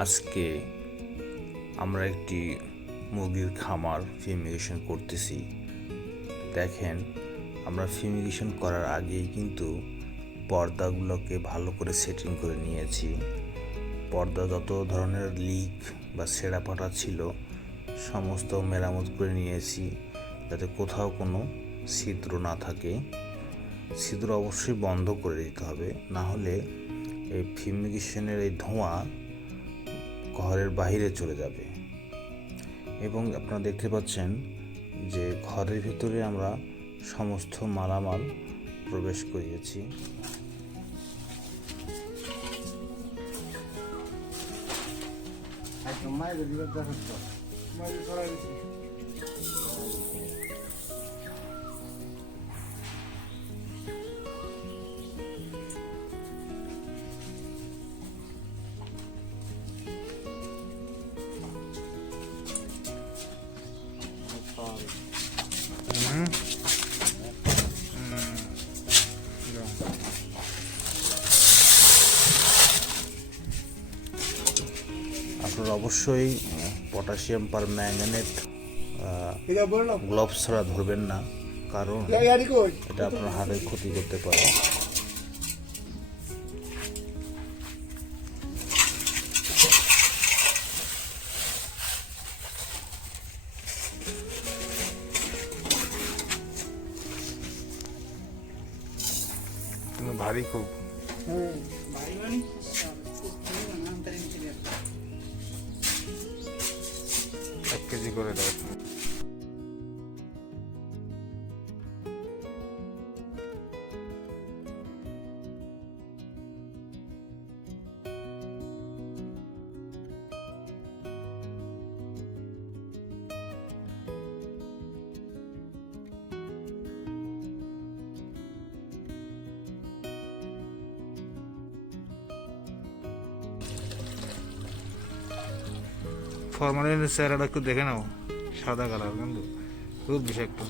আজকে আমরা একটি মুরগির খামার ফিউমিগেশন করতেছি। দেখেন, আমরা ফিউমিগেশন করার আগেই কিন্তু পর্দাগুলোকে ভালো করে সেটিং করে নিয়েছি। পর্দা যত ধরনের লিক বা ছেঁড়া ফাটা ছিল সমস্ত মেরামত করে নিয়েছি, যাতে কোথাও কোনো ছিদ্র না থাকে। ছিদ্র অবশ্যই বন্ধ করে দিতে হবে, না হলে এই ফিউমিগেশনের এই ধোঁয়া ঘরের বাইরে চলে যাবে। এবং আপনারা দেখতে পাচ্ছেন যে ঘরের ভিতরে আমরা সমস্ত মালামাল প্রবেশ করিয়েছি। আপনারা অবশ্যই পটাশিয়াম পারম্যাঙ্গানেট গ্লোভস ছাড়া ধরবেন না, কারণ এটা আপনার হাতের ক্ষতি করতে পারে। ভারী খুব 1 কেজি করে দেয়। ফরমালিনের চেহারাটা একটু দেখে নাও, সাদা কালার, কিন্তু খুব বিষাক্ত।